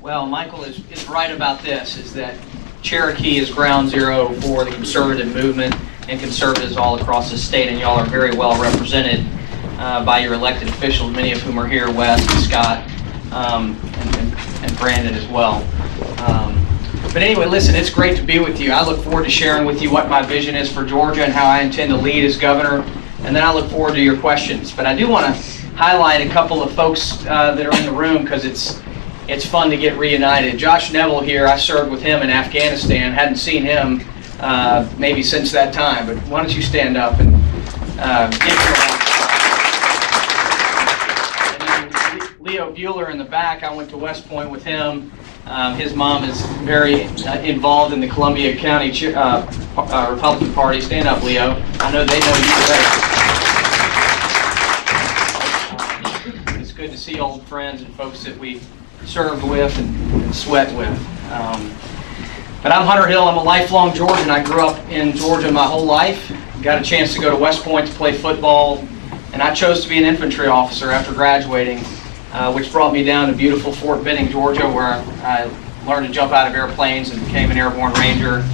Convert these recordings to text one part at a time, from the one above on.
Well, Michael is right about this, is that Cherokee is ground zero for the conservative movement and conservatives all across the state, and y'all are very well represented by your elected officials, many of whom are here, Wes and Scott, and Brandon as well. But anyway, listen, it's great to be with you. I look forward to sharing with you what my vision is for Georgia and how I intend to lead as governor, and then I look forward to your questions. But I do want to highlight a couple of folks that are in the room because it's fun to get reunited. Josh Neville here, I served with him in Afghanistan, hadn't seen him maybe since that time, but why don't you stand up and give him a round. Leo Bueller in the back, I went to West Point with him. His mom is very involved in the Columbia County Republican Party. Stand up, Leo. I know they know you better. It's good to see old friends and folks that we served with and sweat with. But I'm Hunter Hill. I'm a lifelong Georgian. I grew up in Georgia my whole life. Got a chance to go to West Point to play football, and I chose to be an infantry officer after graduating, which brought me down to beautiful Fort Benning, Georgia, where I learned to jump out of airplanes and became an airborne ranger,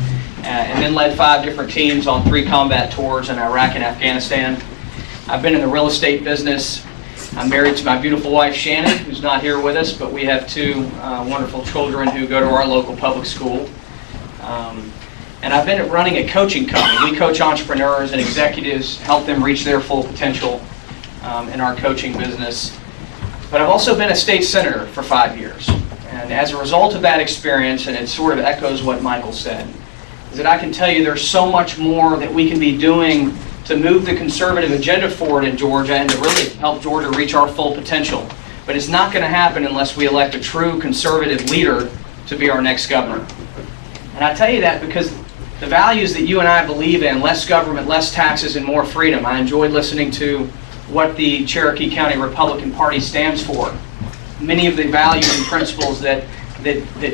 and then led 5 different teams on 3 combat tours in Iraq and Afghanistan. I've been in the real estate business. I'm married to my beautiful wife, Shannon, who's not here with us, but we have 2 wonderful children who go to our local public school. And I've been running a coaching company. We coach entrepreneurs and executives, help them reach their full potential in our coaching business. But I've also been a state senator for 5 years. And as a result of that experience, and it sort of echoes what Michael said, is that I can tell you there's so much more that we can be doing to move the conservative agenda forward in Georgia and to really help Georgia reach our full potential. But it's not going to happen unless we elect a true conservative leader to be our next governor. And I tell you that because the values that you and I believe in, less government, less taxes, and more freedom, I enjoyed listening to what the Cherokee County Republican Party stands for. Many of the values and principles that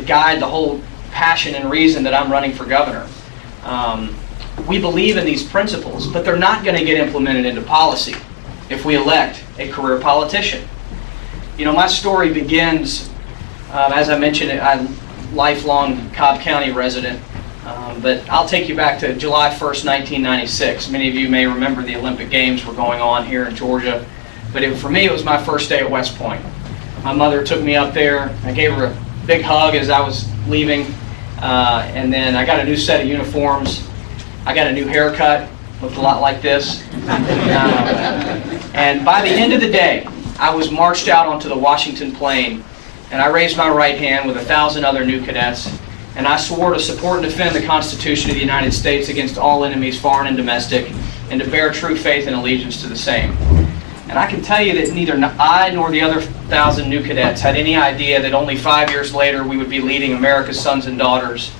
guide the whole passion and reason that I'm running for governor. We believe in these principles, but they're not going to get implemented into policy if we elect a career politician. You know, my story begins, as I mentioned, I'm a lifelong Cobb County resident, but I'll take you back to July 1st, 1996. Many of you may remember the Olympic Games were going on here in Georgia, but for me it was my first day at West Point. My mother took me up there. I gave her a big hug as I was leaving, and then I got a new set of uniforms. I got a new haircut, looked a lot like this. And by the end of the day, I was marched out onto the Washington Plain, and I raised my right hand with 1,000 other new cadets, and I swore to support and defend the Constitution of the United States against all enemies, foreign and domestic, and to bear true faith and allegiance to the same. And I can tell you that neither I nor the other 1,000 new cadets had any idea that only 5 years later we would be leading America's sons and daughters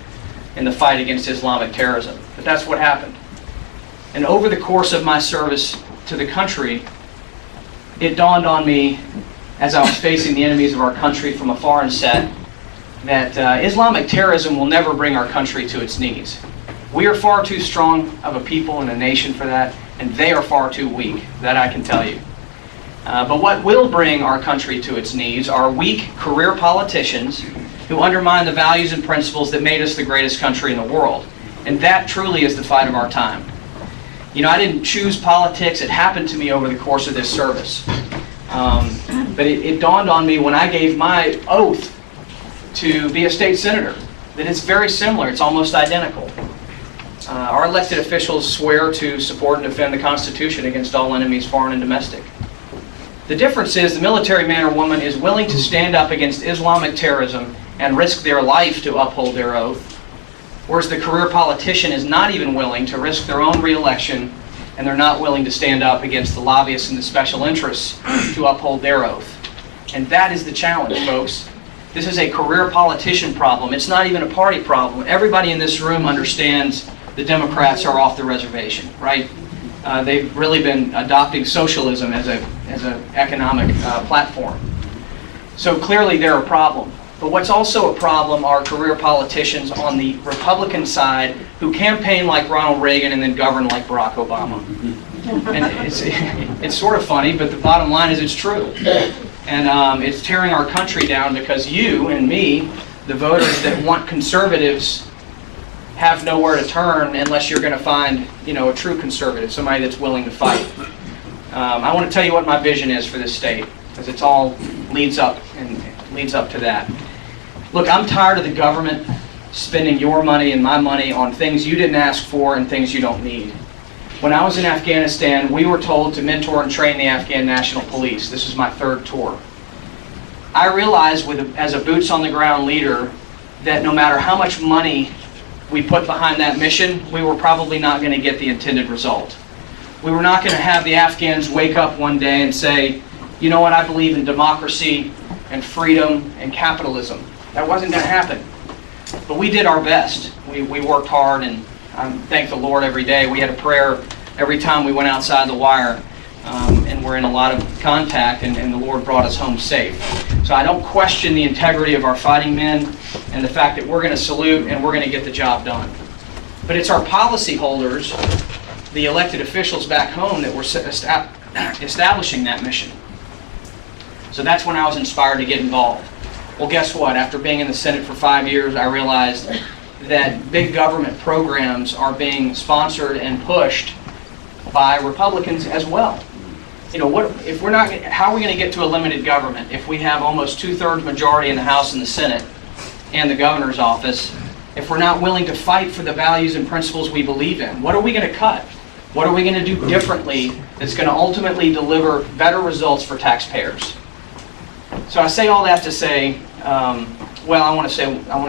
in the fight against Islamic terrorism. But that's what happened. And over the course of my service to the country, it dawned on me, as I was facing the enemies of our country from afar and set, that Islamic terrorism will never bring our country to its knees. We are far too strong of a people and a nation for that, and they are far too weak. That I can tell you. But what will bring our country to its knees are weak career politicians who undermine the values and principles that made us the greatest country in the world. And that truly is the fight of our time. You know, I didn't choose politics. It happened to me over the course of this service. But it dawned on me when I gave my oath to be a state senator that it's very similar. It's almost identical. Our elected officials swear to support and defend the Constitution against all enemies, foreign and domestic. The difference is the military man or woman is willing to stand up against Islamic terrorism and risk their life to uphold their oath, whereas the career politician is not even willing to risk their own re-election, and they're not willing to stand up against the lobbyists and the special interests to uphold their oath. And that is the challenge, folks. This is a career politician problem. It's not even a party problem. Everybody in this room understands the Democrats are off the reservation, right? They've really been adopting socialism as an economic platform. So clearly they're a problem. But what's also a problem are career politicians on the Republican side who campaign like Ronald Reagan and then govern like Barack Obama. And it's sort of funny, but the bottom line is it's true. And it's tearing our country down because you and me, the voters that want conservatives, have nowhere to turn unless you're going to find, a true conservative, somebody that's willing to fight. I want to tell you what my vision is for this state, because it's all leads up to that. Look, I'm tired of the government spending your money and my money on things you didn't ask for and things you don't need. When I was in Afghanistan, we were told to mentor and train the Afghan National Police. This is my third tour. I realized, as a boots-on-the-ground leader, that no matter how much money we put behind that mission, we were probably not going to get the intended result. We were not going to have the Afghans wake up one day and say, you know what, I believe in democracy and freedom and capitalism. That wasn't going to happen. But we did our best. We worked hard, and I thank the Lord every day. We had a prayer every time we went outside the wire, and we're in a lot of contact, and the Lord brought us home safe. So I don't question the integrity of our fighting men and the fact that we're going to salute and we're going to get the job done. But it's our policy holders, the elected officials back home, that were establishing that mission. So that's when I was inspired to get involved. Well, guess what? After being in the Senate for 5 years, I realized that big government programs are being sponsored and pushed by Republicans as well. If we're not, how are we going to get to a limited government if we have almost 2/3 majority in the House and the Senate and the governor's office, if we're not willing to fight for the values and principles we believe in? What are we going to cut? What are we going to do differently that's going to ultimately deliver better results for taxpayers? So I say all that to say, I want to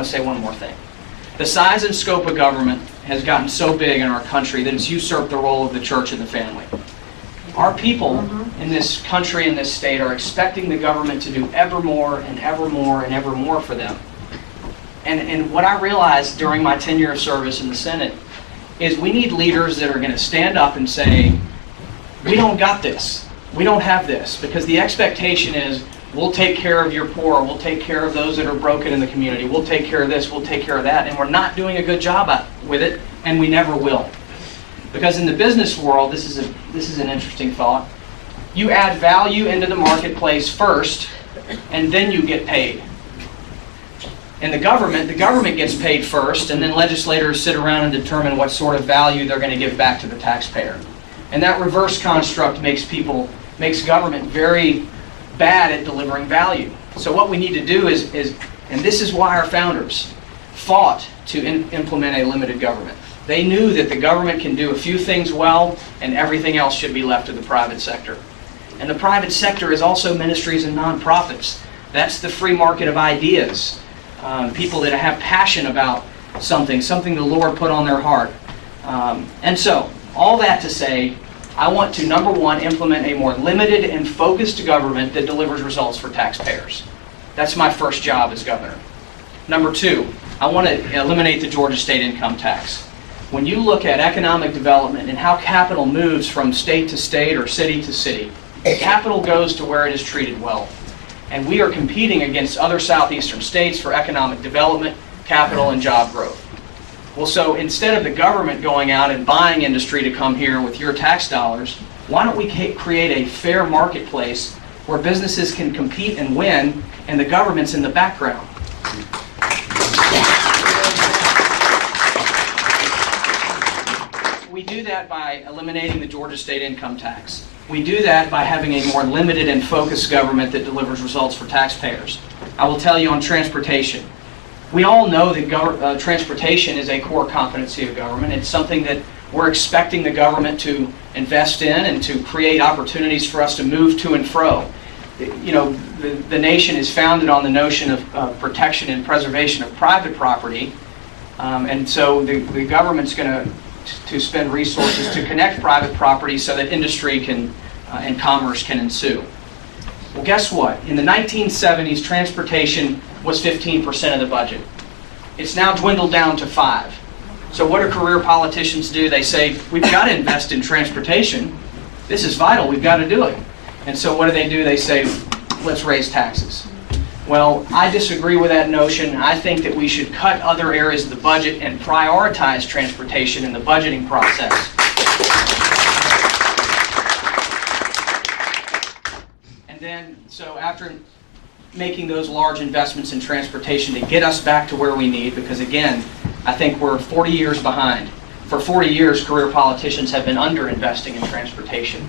say one more thing. The size and scope of government has gotten so big in our country that it's usurped the role of the church and the family. Our people in this country, in this state, are expecting the government to do ever more and ever more and ever more for them. And what I realized during my tenure of service in the Senate is we need leaders that are going to stand up and say, we don't got this. We don't have this. Because the expectation is, we'll take care of your poor, we'll take care of those that are broken in the community, we'll take care of this, we'll take care of that, and we're not doing a good job with it, and we never will. Because in the business world, this is an interesting thought. You add value into the marketplace first, and then you get paid. In the government gets paid first, and then legislators sit around and determine what sort of value they're going to give back to the taxpayer. And that reverse construct makes government very bad at delivering value. So what we need to do is and this is why our founders fought to implement a limited government. They knew that the government can do a few things well, and everything else should be left to the private sector. And the private sector is also ministries and nonprofits. That's the free market of ideas. People that have passion about something the Lord put on their heart. And so, all that to say, I want to, number one, implement a more limited and focused government that delivers results for taxpayers. That's my first job as governor. Number two, I want to eliminate the Georgia state income tax. When you look at economic development and how capital moves from state to state or city to city, capital goes to where it is treated well. And we are competing against other southeastern states for economic development, capital, and job growth. Well, so instead of the government going out and buying industry to come here with your tax dollars, why don't we create a fair marketplace where businesses can compete and win, and the government's in the background? We do that by eliminating the Georgia state income tax. We do that by having a more limited and focused government that delivers results for taxpayers. I will tell you on transportation. We all know that transportation is a core competency of government. It's something that we're expecting the government to invest in and to create opportunities for us to move to and fro. You know, the nation is founded on the notion of protection and preservation of private property, and so the government's going to spend resources to connect private property so that industry can and commerce can ensue. Well, guess what? In the 1970s, transportation was 15% of the budget. It's now dwindled down to 5%. So what do career politicians do? They say, we've got to invest in transportation. This is vital. We've got to do it. And so what do? They say, let's raise taxes. Well, I disagree with that notion. I think that we should cut other areas of the budget and prioritize transportation in the budgeting process. And then, so after after making those large investments in transportation to get us back to where we need, because again, I think we're 40 years behind. For 40 years, career politicians have been underinvesting in transportation.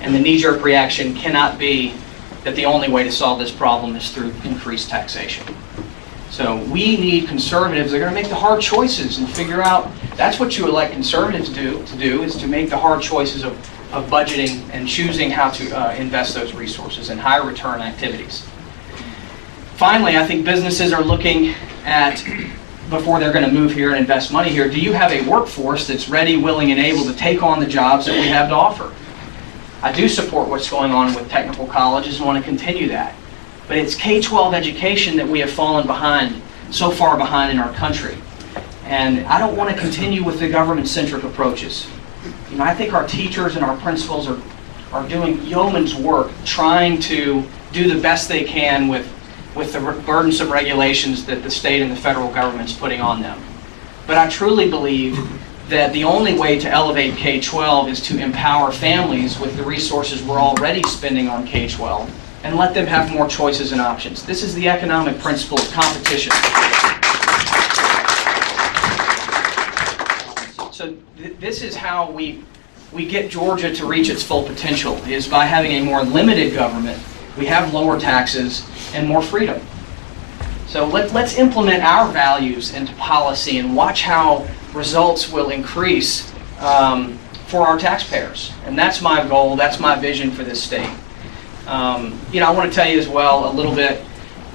And the knee-jerk reaction cannot be that the only way to solve this problem is through increased taxation. So we need conservatives that are going to make the hard choices and figure out, that's what you elect conservatives to do is to make the hard choices of budgeting and choosing how to invest those resources in high return activities. Finally, I think businesses are looking at, before they're going to move here and invest money here, do you have a workforce that's ready, willing, and able to take on the jobs that we have to offer? I do support what's going on with technical colleges and want to continue that. But it's K-12 education that we have fallen behind, so far behind in our country. And I don't want to continue with the government-centric approaches. You know, I think our teachers and our principals are doing yeoman's work trying to do the best they can with the burdensome regulations that the state and the federal government's putting on them. But I truly believe that the only way to elevate K-12 is to empower families with the resources we're already spending on K-12 and let them have more choices and options. This is the economic principle of competition. So this is how we get Georgia to reach its full potential, is by having a more limited government. We have lower taxes and more freedom. So let's implement our values into policy and watch how results will increase for our taxpayers. And that's my goal, that's my vision for this state. You know, I want to tell you as well a little bit,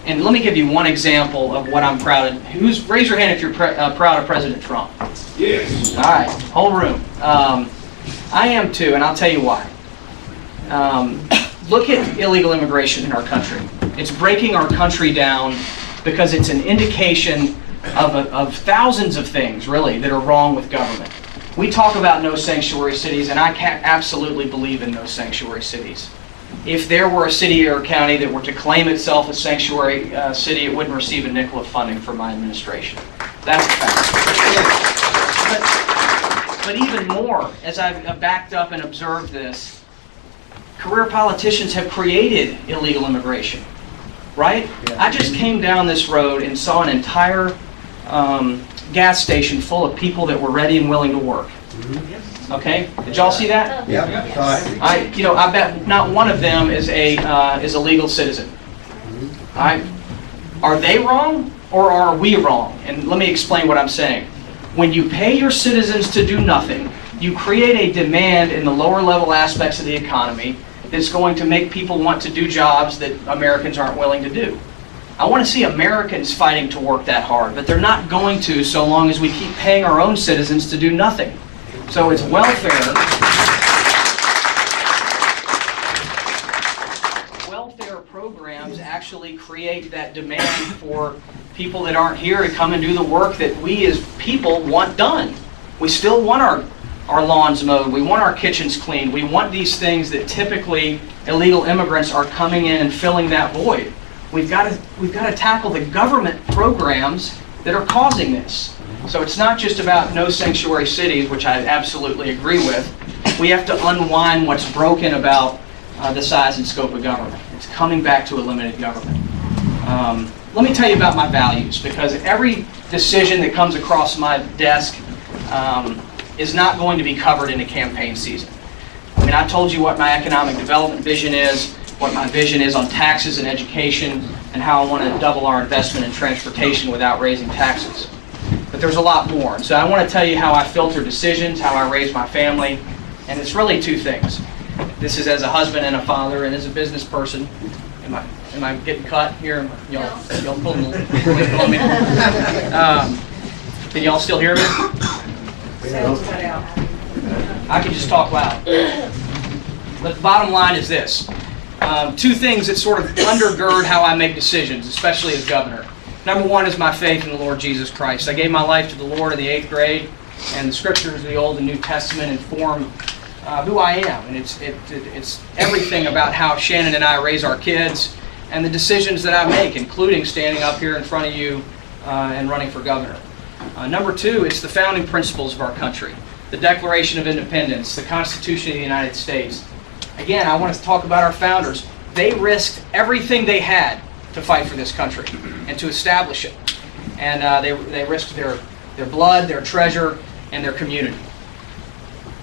and let me give you one example of what I'm proud of. Raise your hand if you're proud of President Trump. Yes. All right, whole room. I am too, and I'll tell you why. Look at illegal immigration in our country. It's breaking our country down because it's an indication of thousands of things, really, that are wrong with government. We talk about no sanctuary cities, and I absolutely believe in no sanctuary cities. If there were a city or county that were to claim itself a sanctuary city, it wouldn't receive a nickel of funding from my administration. That's a fact. But even more, as I've backed up and observed this, career politicians have created illegal immigration, right? I just came down this road and saw an entire gas station full of people that were ready and willing to work. Okay, did y'all see that? Yeah. I bet not one of them is a legal citizen. Are they wrong or are we wrong? And let me explain what I'm saying. When you pay your citizens to do nothing, you create a demand in the lower level aspects of the economy that's going to make people want to do jobs that Americans aren't willing to do. I want to see Americans fighting to work that hard, but they're not going to so long as we keep paying our own citizens to do nothing. So it's welfare. Welfare programs actually create that demand for people that aren't here to come and do the work that we as people want done. We still want our lawns mowed. We want our kitchens cleaned. We want these things that typically illegal immigrants are coming in and filling that void. We've got to tackle the government programs that are causing this. So it's not just about no sanctuary cities, which I absolutely agree with. We have to unwind what's broken about the size and scope of government. It's coming back to a limited government. Let me tell you about my values, because every decision that comes across my desk is not going to be covered in a campaign season. I mean, I told you what my economic development vision is, what my vision is on taxes and education, and how I want to double our investment in transportation without raising taxes. But there's a lot more. So I want to tell you how I filter decisions, how I raise my family, and it's really two things. This is as a husband and a father, and as a business person. Am I getting cut here? Y'all pulling on me? Can y'all still hear me? I can just talk loud. But the bottom line is this. Two things that sort of undergird how I make decisions, especially as governor. Number one is my faith in the Lord Jesus Christ. I gave my life to the Lord in the 8th grade, and the scriptures of the Old and New Testament inform who I am. And it's everything about how Shannon and I raise our kids and the decisions that I make, including standing up here in front of you and running for governor. Number two, it's the founding principles of our country. The Declaration of Independence, the Constitution of the United States. Again, I want to talk about our founders. They risked everything they had to fight for this country and to establish it. And they risked their blood, their treasure, and their community.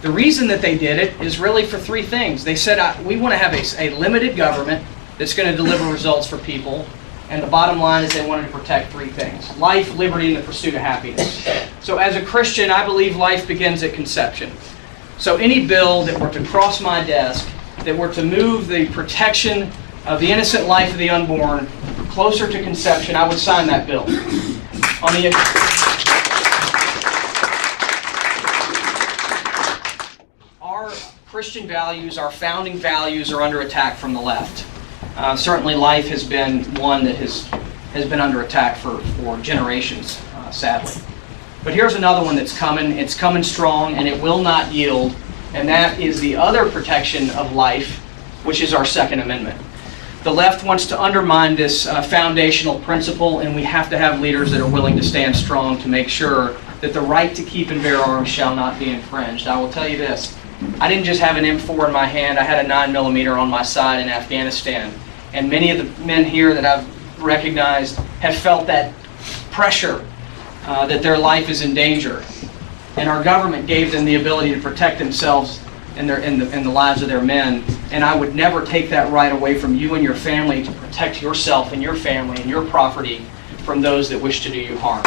The reason that they did it is really for three things. They said, we want to have a limited government that's going to deliver results for people. And the bottom line is they wanted to protect three things: life, liberty, and the pursuit of happiness. So as a Christian, I believe life begins at conception. So any bill that were to cross my desk, that were to move the protection of the innocent life of the unborn closer to conception, I would sign that bill. Our Christian values, our founding values, are under attack from the left. Certainly life has been one that has been under attack for generations, sadly. But here's another one that's coming. It's coming strong, and it will not yield, and that is the other protection of life, which is our Second Amendment. The left wants to undermine this foundational principle, and we have to have leaders that are willing to stand strong to make sure that the right to keep and bear arms shall not be infringed. I will tell you this. I didn't just have an M4 in my hand. I had a 9mm on my side in Afghanistan. And many of the men here that I've recognized have felt that pressure that their life is in danger. And our government gave them the ability to protect themselves and the lives of their men. And I would never take that right away from you and your family to protect yourself and your family and your property from those that wish to do you harm.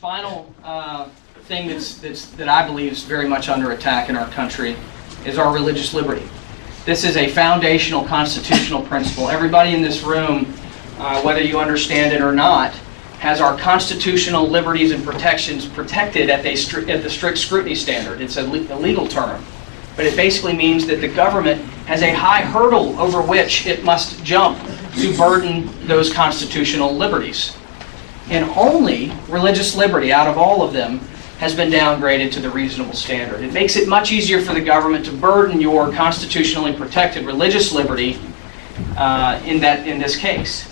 Final thing that I believe is very much under attack in our country is our religious liberty. This is a foundational constitutional principle. Everybody in this room, whether you understand it or not, has our constitutional liberties and protections protected at the strict scrutiny standard. It's a legal term, but it basically means that the government has a high hurdle over which it must jump to burden those constitutional liberties. And only religious liberty, out of all of them, has been downgraded to the reasonable standard. It makes it much easier for the government to burden your constitutionally protected religious liberty in this case.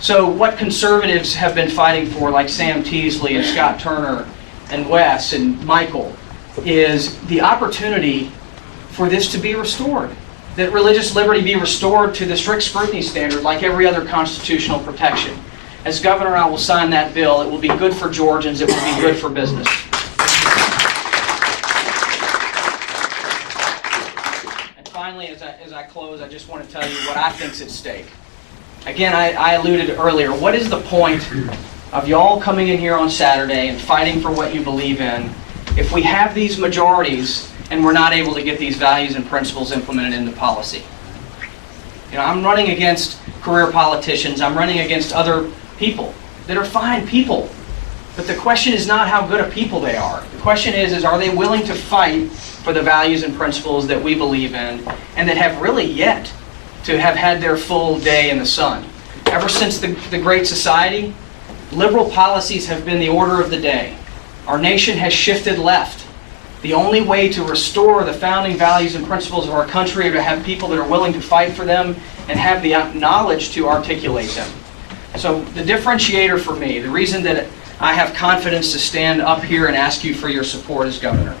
So what conservatives have been fighting for, like Sam Teasley and Scott Turner and Wes and Michael, is the opportunity for this to be restored. That religious liberty be restored to the strict scrutiny standard like every other constitutional protection. As governor, I will sign that bill. It will be good for Georgians. It will be good for business. And finally, as I close, I just want to tell you what I think is at stake. Again, I alluded earlier, what is the point of y'all coming in here on Saturday and fighting for what you believe in if we have these majorities and we're not able to get these values and principles implemented into policy? You know, I'm running against career politicians. I'm running against other people that are fine people. But the question is not how good a people they are. The question is are they willing to fight for the values and principles that we believe in and that have really yet to have had their full day in the sun. Ever since the Great Society, liberal policies have been the order of the day. Our nation has shifted left. The only way to restore the founding values and principles of our country are to have people that are willing to fight for them and have the knowledge to articulate them. So the differentiator for me, the reason that I have confidence to stand up here and ask you for your support as governor,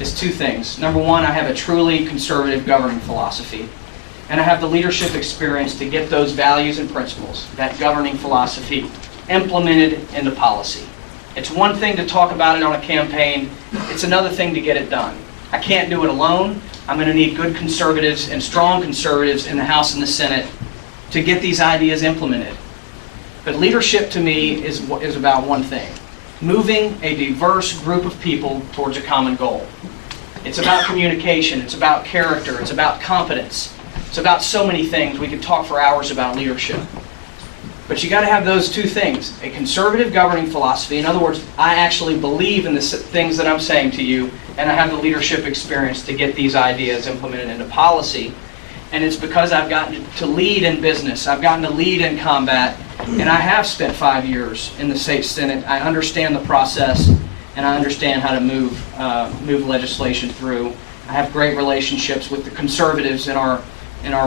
is two things. Number one, I have a truly conservative governing philosophy. And I have the leadership experience to get those values and principles, that governing philosophy, implemented into policy. It's one thing to talk about it on a campaign. It's another thing to get it done. I can't do it alone. I'm going to need good conservatives and strong conservatives in the House and the Senate to get these ideas implemented. But leadership to me is about one thing: moving a diverse group of people towards a common goal. It's about communication. It's about character. It's about competence. It's about so many things. We could talk for hours about leadership. But you got to have those two things: a conservative governing philosophy. In other words, I actually believe in the things that I'm saying to you, and I have the leadership experience to get these ideas implemented into policy. And it's because I've gotten to lead in business. I've gotten to lead in combat, and I have spent 5 years in the state Senate. I understand the process, and I understand how to move legislation through. I have great relationships with the conservatives in our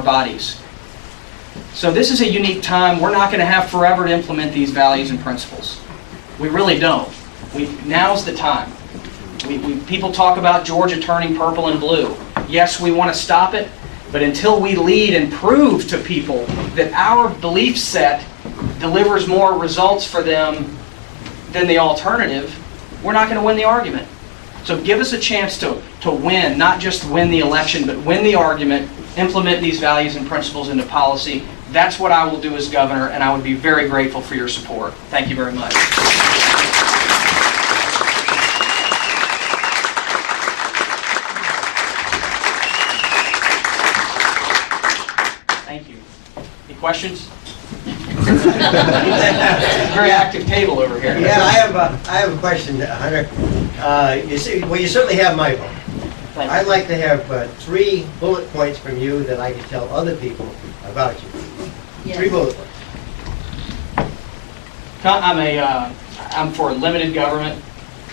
bodies. So this is a unique time. We're not going to have forever to implement these values and principles. We really don't. Now's the time. People talk about Georgia turning purple and blue. Yes, we want to stop it, but until we lead and prove to people that our belief set delivers more results for them than the alternative, we're not going to win the argument. So give us a chance to win, not just win the election, but win the argument, implement these values and principles into policy. That's what I will do as governor, and I would be very grateful for your support. Thank you very much. Thank you. Any questions? Very active table over here. Yeah, I have a question, Hunter. You certainly have my vote. I'd like to have 3 bullet points from you that I can tell other people about you. Yes. 3 bullet points. I'm for limited government.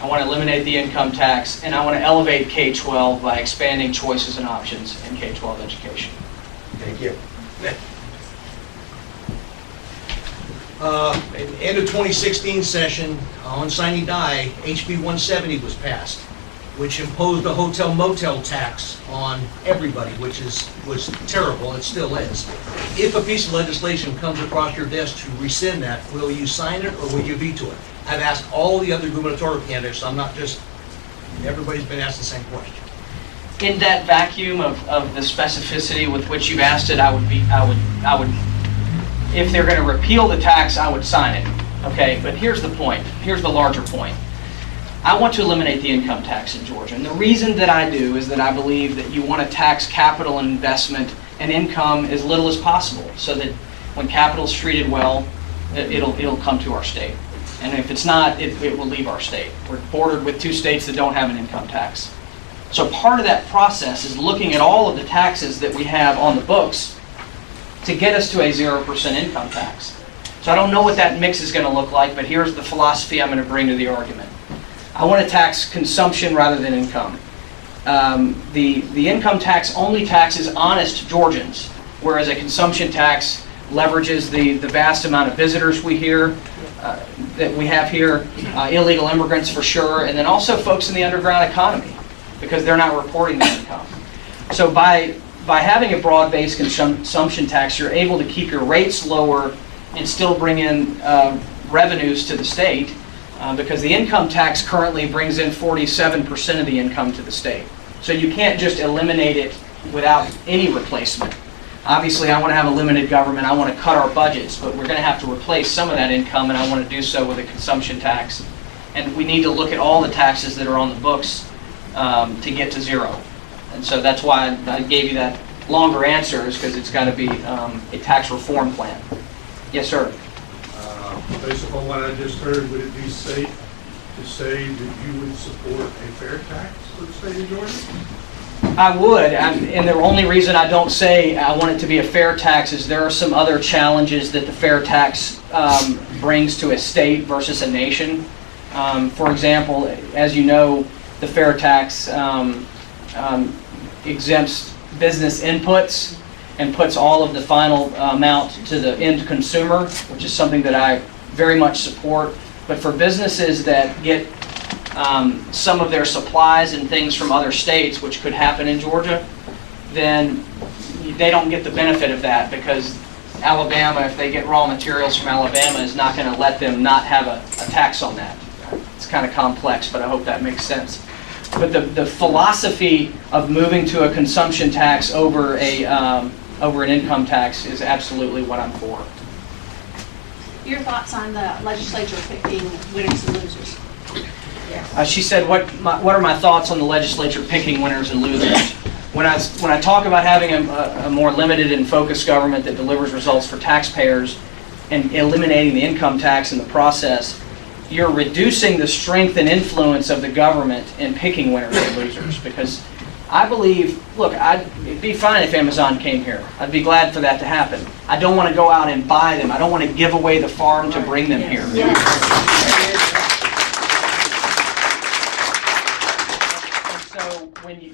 I want to eliminate the income tax, and I want to elevate K-12 by expanding choices and options in K-12 education. Thank you. At the end of 2016 session, on sine die, HB 170 was passed, which imposed a hotel motel tax on everybody, which was terrible. It still is. If a piece of legislation comes across your desk to rescind that, will you sign it or will you veto it? I've asked all the other gubernatorial candidates, so I'm not just, everybody's been asked the same question. In that vacuum of the specificity with which you've asked it, I would, if they're going to repeal the tax, I would sign it. Okay, but here's the point. Here's the larger point. I want to eliminate the income tax in Georgia. And the reason that I do is that I believe that you want to tax capital and investment and income as little as possible, so that when capital is treated well, it'll come to our state. And if it's not, it will leave our state. We're bordered with 2 states that don't have an income tax. So part of that process is looking at all of the taxes that we have on the books to get us to a 0% income tax. So I don't know what that mix is going to look like, but here's the philosophy I'm going to bring to the argument. I want to tax consumption rather than income. The income tax only taxes honest Georgians, whereas a consumption tax leverages the vast amount of visitors that we have here, illegal immigrants for sure, and then also folks in the underground economy, because they're not reporting their income. So by having a broad-based consumption tax, you're able to keep your rates lower and still bring in revenues to the state, because the income tax currently brings in 47% of the income to the state. So you can't just eliminate it without any replacement. Obviously, I want to have a limited government. I want to cut our budgets, but we're going to have to replace some of that income, and I want to do so with a consumption tax. And we need to look at all the taxes that are on the books to get to 0. And so that's why I gave you that longer answer, is because it's got to be a tax reform plan. Yes, sir. Based upon what I just heard, would it be safe to say that you would support a fair tax for the state of Georgia? I would, and the only reason I don't say I want it to be a fair tax is there are some other challenges that the fair tax brings to a state versus a nation. For example, as you know, the fair tax exempts business inputs and puts all of the final amount to the end consumer, which is something that I very much support. But for businesses that get some of their supplies and things from other states, which could happen in Georgia, then they don't get the benefit of that, because Alabama, if they get raw materials from Alabama, is not going to let them not have a tax on that. It's kind of complex, but I hope that makes sense. But the philosophy of moving to a consumption tax over an income tax is absolutely what I'm for. Your thoughts on the legislature picking winners and losers? She said, what are my thoughts on the legislature picking winners and losers? When I talk about having a more limited and focused government that delivers results for taxpayers and eliminating the income tax in the process, you're reducing the strength and influence of the government in picking winners and losers. Because I believe, look, it'd be fine if Amazon came here. I'd be glad for that to happen. I don't want to go out and buy them. I don't want to give away the farm to bring them here.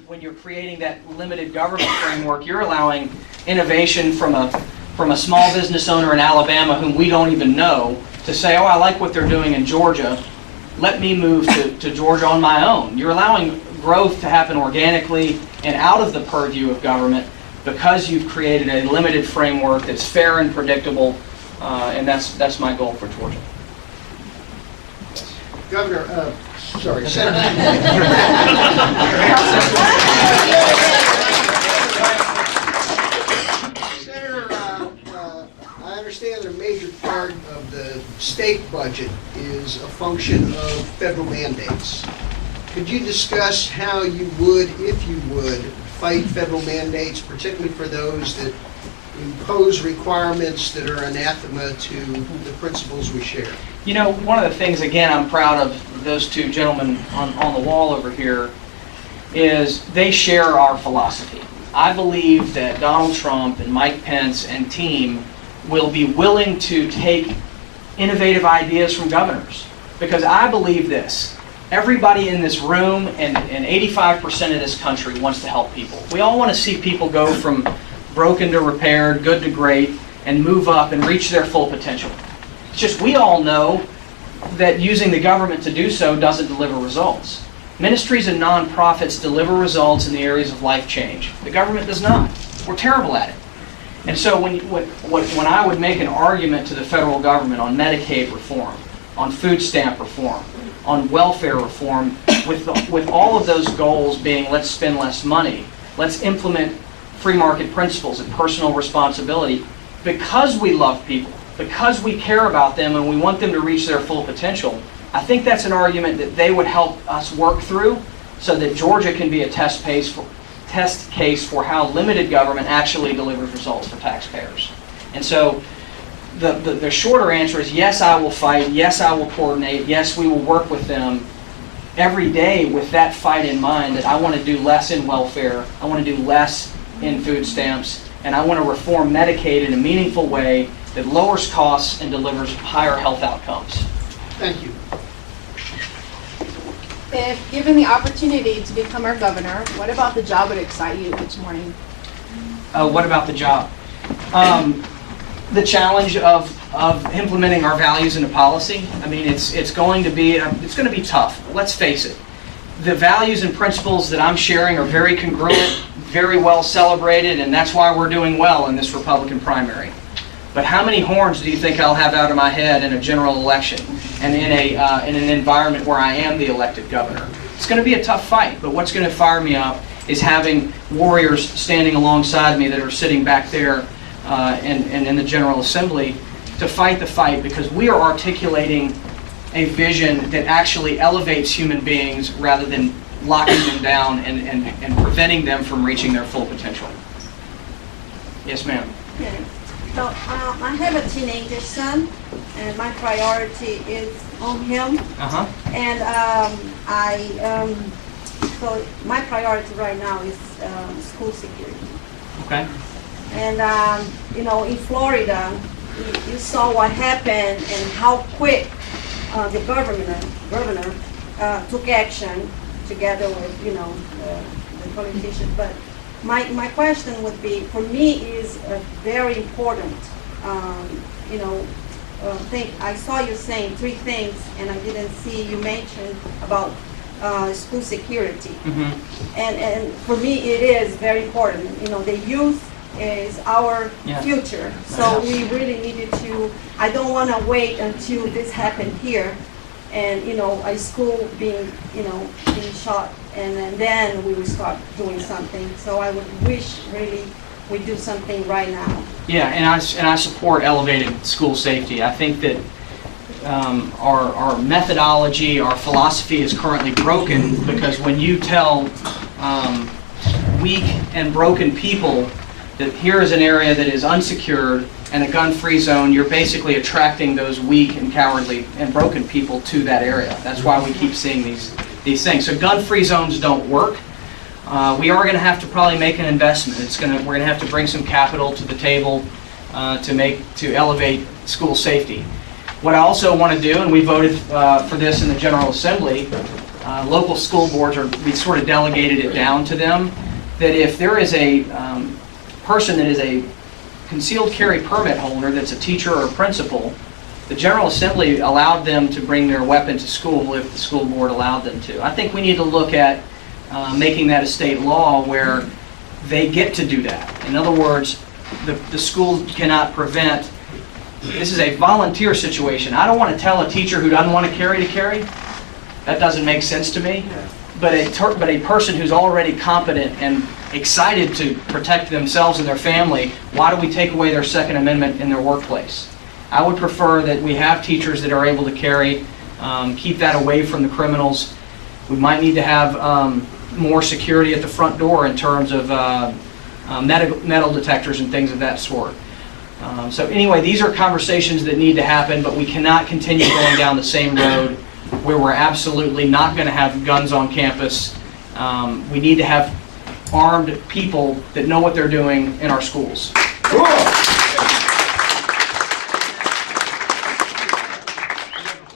When you're creating that limited government framework, you're allowing innovation from a small business owner in Alabama whom we don't even know to say, oh, I like what they're doing in Georgia. let me move to Georgia on my own. You're allowing growth to happen organically and out of the purview of government because you've created a limited framework that's fair and predictable, and that's my goal for Georgia. Governor, sorry, Senator. Senator, I understand that a major part of the state budget is a function of federal mandates. Could you discuss how you would, if you would, fight federal mandates, particularly for those that impose requirements that are anathema to the principles we share? You know, one of the things, again, I'm proud of those two gentlemen on the wall over here, is they share our philosophy. I believe that Donald Trump and Mike Pence and team will be willing to take innovative ideas from governors. Because I believe this, everybody in this room and 85% of this country wants to help people. We all want to see people go from broken to repaired, good to great, and move up and reach their full potential. It's just we all know that using the government to do so doesn't deliver results. Ministries and nonprofits deliver results in the areas of life change. The government does not. We're terrible at it. And so when I would make an argument to the federal government on Medicaid reform, on food stamp reform, on welfare reform, with all of those goals being let's spend less money, let's implement free market principles and personal responsibility, because we love people, because we care about them and we want them to reach their full potential, I think that's an argument that they would help us work through so that Georgia can be a test case for how limited government actually delivers results for taxpayers. And so the shorter answer is yes, I will fight, yes, I will coordinate, yes, we will work with them every day with that fight in mind, that I want to do less in welfare, I want to do less in food stamps, and I want to reform Medicaid in a meaningful way that lowers costs and delivers higher health outcomes. Thank you. If given the opportunity to become our governor, what about the job would excite you each morning? What about the job? The challenge of implementing our values into policy. I mean, it's going to be tough. Let's face it. The values and principles that I'm sharing are very congruent, very well celebrated, and that's why we're doing well in this Republican primary. But how many horns do you think I'll have out of my head in a general election and in an environment where I am the elected governor? It's going to be a tough fight, but what's going to fire me up is having warriors standing alongside me that are sitting back there and in the General Assembly to fight the fight, because we are articulating a vision that actually elevates human beings rather than locking them down and preventing them from reaching their full potential. Yes, ma'am. Okay. So I have a teenager son, and my priority is on him. Uh-huh. And so my priority right now is school security. Okay. And you know, in Florida, you saw what happened and how quick the governor took action together with the politicians. But my question would be, for me, is very important. Thing I saw you saying 3 things, and I didn't see you mention about school security. Mm-hmm. And for me, it is very important. You know, the youth is our future. So we really needed to. I don't want to wait until this happened here, and a school being shot, and then we will start doing something. So I would wish really we do something right now. Yeah, and I support elevated school safety. I think that our methodology, our philosophy is currently broken, because when you tell weak and broken people that here is an area that is unsecured and a gun-free zone, you're basically attracting those weak and cowardly and broken people to that area. That's why we keep seeing these things. So gun-free zones don't work. We are going to have to probably make an investment. We're going to have to bring some capital to the table to elevate school safety. What I also want to do, and we voted for this in the General Assembly, local school boards, we sort of delegated it down to them, that if there is a person that is a concealed carry permit holder that's a teacher or a principal, the General Assembly allowed them to bring their weapon to school if the school board allowed them to. I think we need to look at making that a state law where they get to do that. In other words, the school cannot prevent. This is a volunteer situation. I don't want to tell a teacher who doesn't want to carry. That doesn't make sense to me. But a person who's already competent and excited to protect themselves and their family, why do we take away their Second Amendment in their workplace? I would prefer that we have teachers that are able to carry, keep that away from the criminals. We might need to have more security at the front door in terms of metal detectors and things of that sort. So anyway, these are conversations that need to happen, but we cannot continue going down the same road where we're absolutely not going to have guns on campus. We need to have armed people that know what they're doing in our schools. Cool.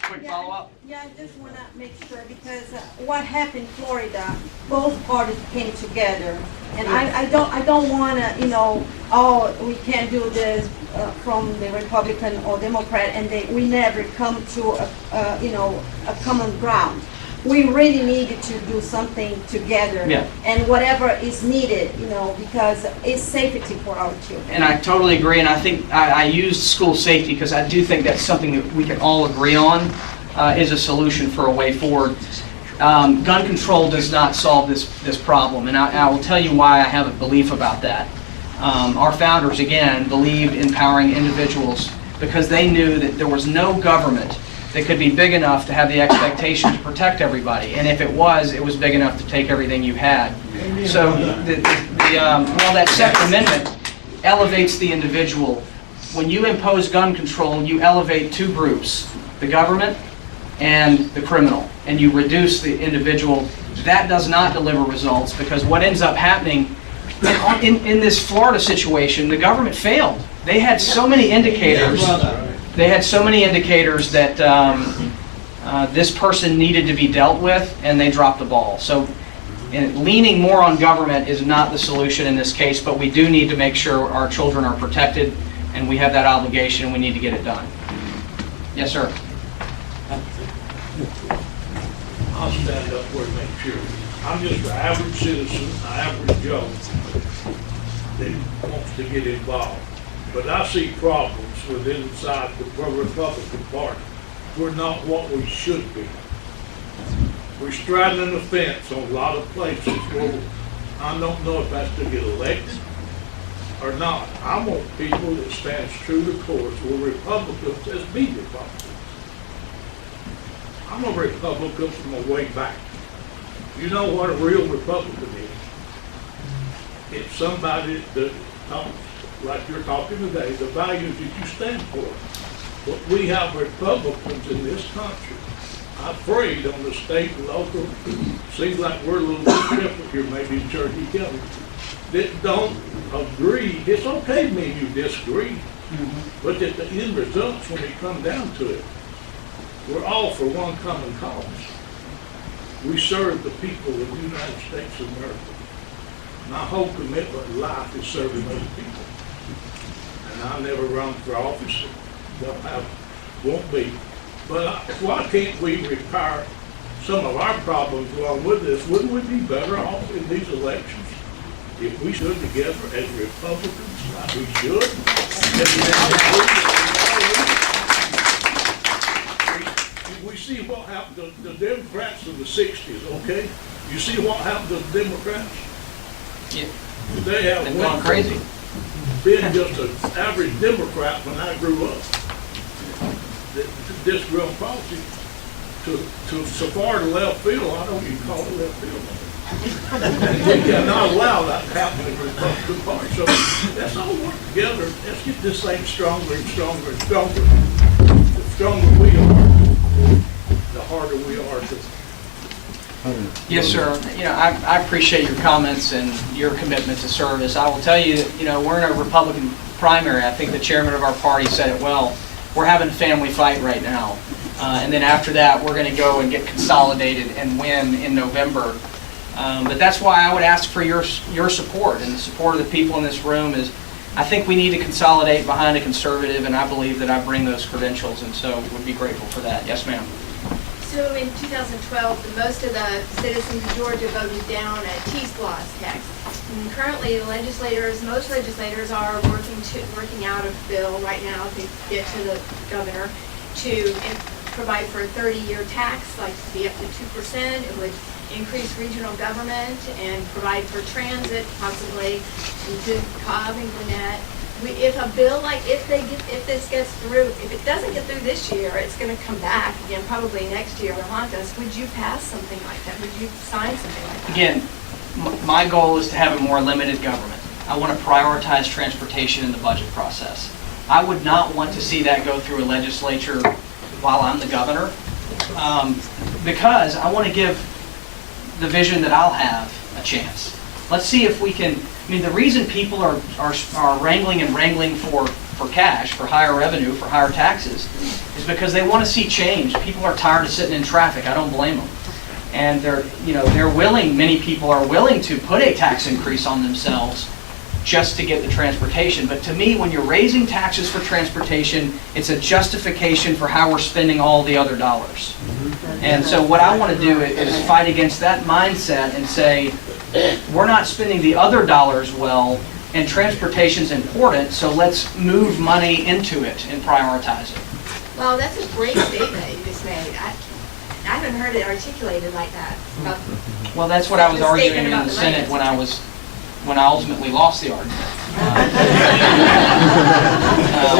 Quick follow-up? Yeah, I just want to make sure, because what happened in Florida, both parties came together. And I don't want to, oh, we can't do this from the Republican or Democrat, and we never come to a common ground. We really needed to do something together, Yeah. and whatever is needed, because it's safety for our children. And I totally agree, and I think I used school safety because I do think that's something that we can all agree on is a solution for a way forward. Gun control does not solve this problem, and I will tell you why I have a belief about that. Our founders, again, believed in empowering individuals because they knew that there was no government that could be big enough to have the expectation to protect everybody, and if it was big enough to take everything you had. So, while that Second Amendment elevates the individual, when you impose gun control, you elevate two groups, the government and the criminal, and you reduce the individual. That does not deliver results, because what ends up happening in this Florida situation, the government failed. They had so many indicators. They had so many indicators that this person needed to be dealt with, and they dropped the ball. So leaning more on government is not the solution in this case, but we do need to make sure our children are protected, and we have that obligation, and we need to get it done. Yes, sir. I'll stand up for it, make sure. I'm just an average citizen, an average Joe that wants to get involved. But I see problems within inside the Republican Party. We're not what we should be. We're straddling the fence on a lot of places where I don't know if that's to get elected or not. I want people that stands true to course where Republicans as be Republicans. I'm a Republican from the way back. You know what a real Republican is? It's somebody that talks like you're talking today, the values that you stand for. But we have Republicans in this country, I'm afraid on the state and local, seems like we're a little bit different here, maybe in Cherokee County, that don't agree. It's okay me and you disagree, but at the end results, when it comes down to it, we're all for one common cause. We serve the people of the United States of America. My whole commitment in life is serving other people. And I never run for office, won't be. But why can't we repair some of our problems along with this? Wouldn't we be better off in these elections if we stood together as Republicans like we should? We see what happened to the Democrats in the 60s, okay? You see what happened to the Democrats? Yeah. They have They've gone crazy. Been just an average Democrat when I grew up. This real policy to so far to left field, I don't even call it left field. We cannot allow that to happen in the Republican Party. So let's all work together. Let's get this thing stronger and stronger and stronger. The stronger we are, the harder we are to. Yes, sir. I appreciate your comments and your commitment to service. I will tell you that, we're in a Republican primary. I think the chairman of our party said it well. We're having a family fight right now. And then after that, we're going to go and get consolidated and win in November. But that's why I would ask for your support, and the support of the people in this room is I think we need to consolidate behind a conservative, and I believe that I bring those credentials, and so would be grateful for that. Yes, ma'am. So in 2012, most of the citizens of Georgia voted down a T-Splosh tax. And currently, most legislators are working out a bill right now to get to the governor to provide for a 30-year tax, like to be up to 2%. It would increase regional government and provide for transit, possibly into Cobb and Gwinnett. If a bill if this gets through, if it doesn't get through this year, it's going to come back again probably next year to haunt us. Would you pass something like that? Would you sign something like that? Again, my goal is to have a more limited government. I want to prioritize transportation in the budget process. I would not want to see that go through a legislature while I'm the governor, because I want to give the vision that I'll have a chance. Let's see if we can. I mean, the reason people are wrangling and wrangling for cash, for higher revenue, for higher taxes, is because they want to see change. People are tired of sitting in traffic. I don't blame them. And they're willing, many people are willing to put a tax increase on themselves just to get the transportation. But to me, when you're raising taxes for transportation, it's a justification for how we're spending all the other dollars. And so what I want to do is fight against that mindset and say, we're not spending the other dollars well, and transportation's important, so let's move money into it and prioritize it. Well, that's a great statement you just made. I haven't heard it articulated like that. Well, that's what I was The arguing statement in about the the Senate money. when I ultimately lost the argument.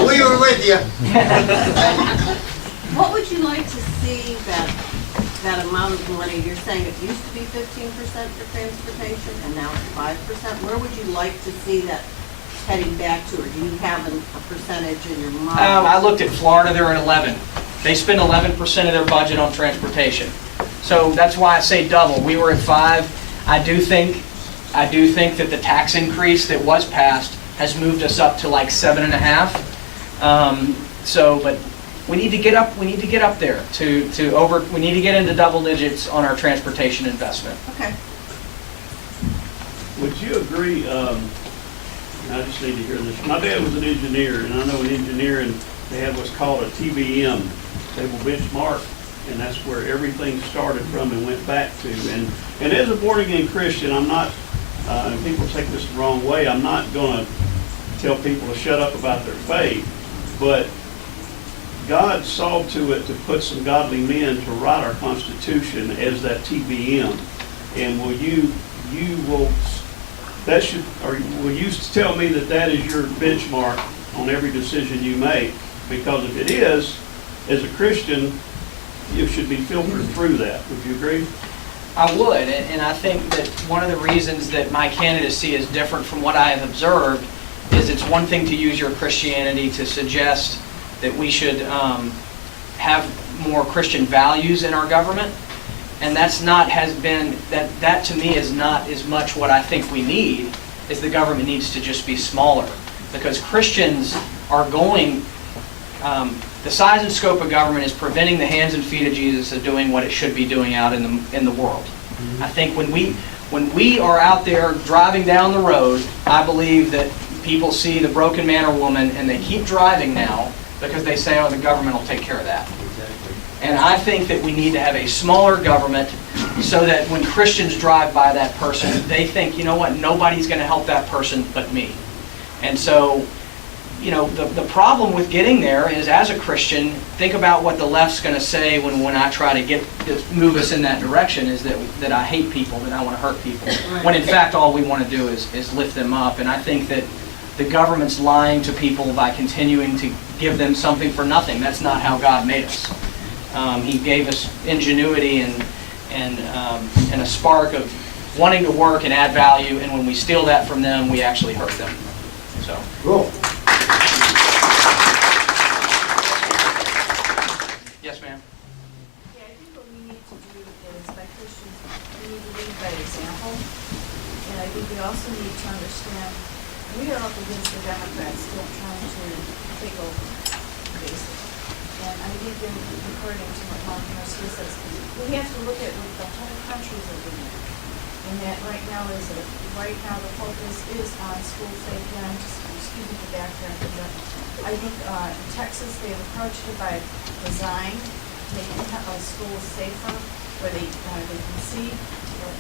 We were with you. What would you like to see that amount of money, you're saying it used to be 15% for transportation and now it's 5%. Where would you like to see that heading back to, or do you have a percentage in your mind? I looked at Florida, they're at 11. They spend 11% of their budget on transportation. So that's why I say double. We were at 5. I do think that the tax increase that was passed has moved us up to like 7.5. But we need to get up. We need to get up there we need to get into double digits on our transportation investment. Okay. Would you agree? I just need to hear this. My dad was an engineer, and I know an engineer, and they have what's called a TBM, table benchmark, and that's where everything started from and went back to. And as a born-again Christian, I'm not, and people take this the wrong way, I'm not going to tell people to shut up about their faith, but God saw to it to put some godly men to write our Constitution as that TBM. And will you tell me that is your benchmark on every decision you make? Because if it is, as a Christian, you should be filtered through that. Would you agree? I would, and I think that one of the reasons that my candidacy is different from what I have observed is it's one thing to use your Christianity to suggest that we should have more Christian values in our government, and that to me is not as much what I think we need, is the government needs to just be smaller, because Christians are going, the size and scope of government is preventing the hands and feet of Jesus of doing what it should be doing out in the world. I think when we are out there driving down the road, I believe that people see the broken man or woman and they keep driving now because they say, oh, the government will take care of that. Exactly. And I think that we need to have a smaller government so that when Christians drive by that person, they think, you know what, nobody's going to help that person but me. And so, the problem with getting there is, as a Christian, think about what the left's going to say when I try to move us in that direction, is that I hate people, that I want to hurt people. Right. When in fact all we want to do is lift them up. And I think that the government's lying to people by continuing to give them something for nothing. That's not how God made us. He gave us ingenuity and a spark of wanting to work and add value, and when we steal that from them, we actually hurt them. So. Cool. Yes, ma'am. Yeah, I think what we need to do is, by Christians, we need to lead by example. And I think we also need to understand, we are up against the Democrats still trying to take over, basically. And I think according to what Mark Garcia says, we have to look at what the whole countries are doing. And that right now the focus is on school safety, and I'm just excuse me for background, but I think in Texas, they've approached it by design, making schools safer, where they can see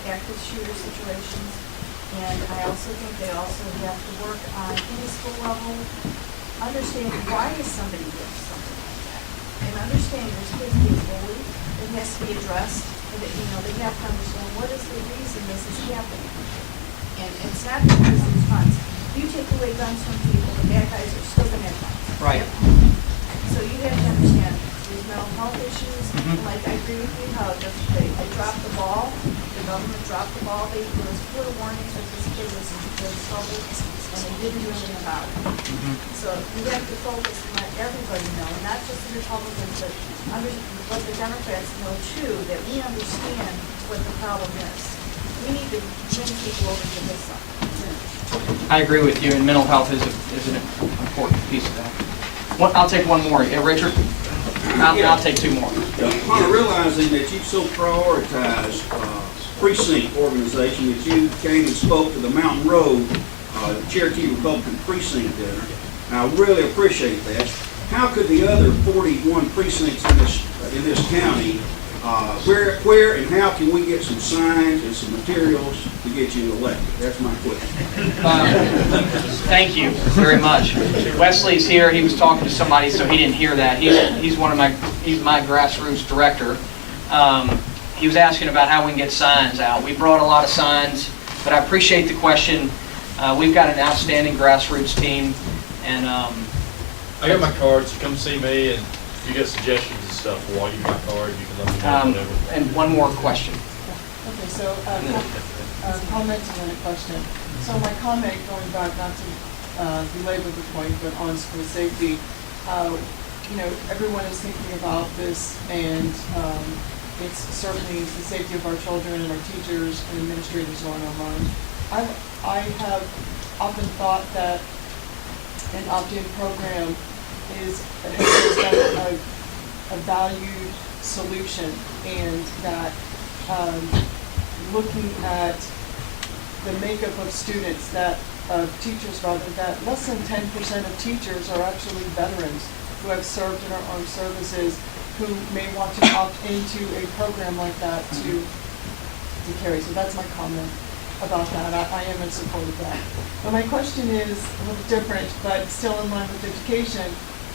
active shooter situations. And I also think they also have to work on any school level, understanding why is somebody doing something like that. And understanding there's kids being bullied, it has to be addressed, and that, they have to understand what is the reason this is happening. And it's not because there's funds. You take away guns from people, the bad guys are still gonna have guns. Right. So you have to understand, there's mental health issues, and like I agree with you, how they dropped the ball, the government dropped the ball, there was clear warnings that this kid was in trouble, and they didn't do anything about it. So we have to focus and let everybody know, and not just the Republicans, but let the Democrats know too, that we understand what the problem is. We need to bring people over to this side. I agree with you, and mental health is an important piece of that. I'll take one more. Yeah, Richard? I'll take two more. Upon realizing that you so prioritize precinct organization that you came and spoke to the Mountain Road Cherokee Republican Precinct dinner, and I really appreciate that. How could the other 41 precincts in this county, where and how can we get some signs and some materials to get you elected? That's my question. Thank you very much. Wesley's here. He was talking to somebody, so he didn't hear that. He's my grassroots director. He was asking about how we can get signs out. We brought a lot of signs, but I appreciate the question. We've got an outstanding grassroots team, and I got my cards. So come see me, and if you got suggestions and stuff, while you got my card, you can let me know whatever. And one more question. Okay, so comment and then a question. So my comment, going back, not to belabor the point, but on school safety, everyone is thinking about this, and it's certainly the safety of our children and our teachers and administrators on our mind. I have often thought that an opt-in program has been a valued solution, and that looking at the makeup of students, teachers rather, that less than 10% of teachers are actually veterans who have served in our armed services, who may want to opt into a program like that to carry. So that's my comment about that. I am in support of that. But my question is a little different, but still in line with education.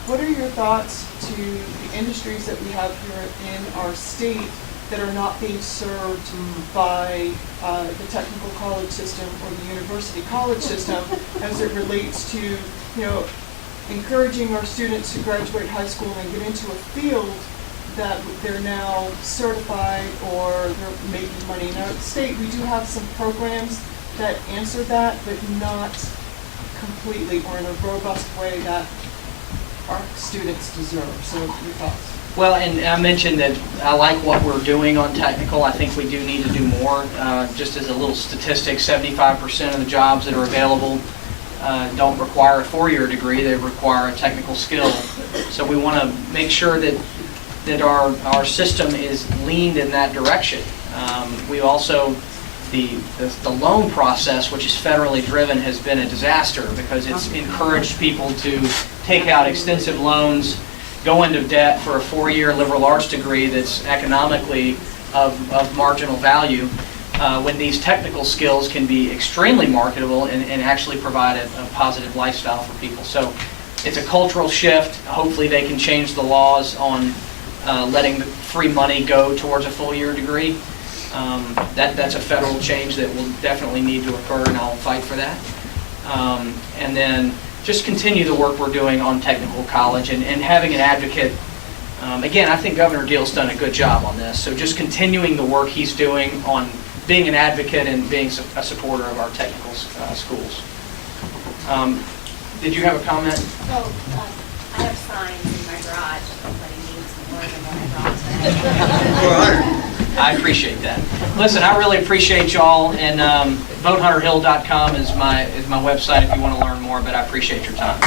What are your thoughts to the industries that we have here in our state that are not being served by the technical college system or the university college system as it relates to, encouraging our students to graduate high school and get into a field that they're now certified or they're making money. In our state, we do have some programs that answer that, but not completely or in a robust way that our students deserve. So your thoughts? Well, and I mentioned that I like what we're doing on technical. I think we do need to do more. Just as a little statistic, 75% of the jobs that are available don't require a four-year degree. They require a technical skill. So we want to make sure that our system is leaned in that direction. We also, the loan process, which is federally driven, has been a disaster because it's encouraged people to take out extensive loans, go into debt for a four-year liberal arts degree that's economically of marginal value, when these technical skills can be extremely marketable and actually provide a positive lifestyle for people. So it's a cultural shift. Hopefully they can change the laws on letting the free money go towards a full-year degree. That's a federal change that will definitely need to occur, and I'll fight for that. And then just continue the work we're doing on technical college and having an advocate. Again, I think Governor Deal's done a good job on this, so just continuing the work he's doing on being an advocate and being a supporter of our technical schools. Did you have a comment? Well, I have signs in my garage. If anybody needs more than what I brought. I appreciate that. Listen, I really appreciate y'all, and votehunterhill.com is my website if you want to learn more, but I appreciate your time.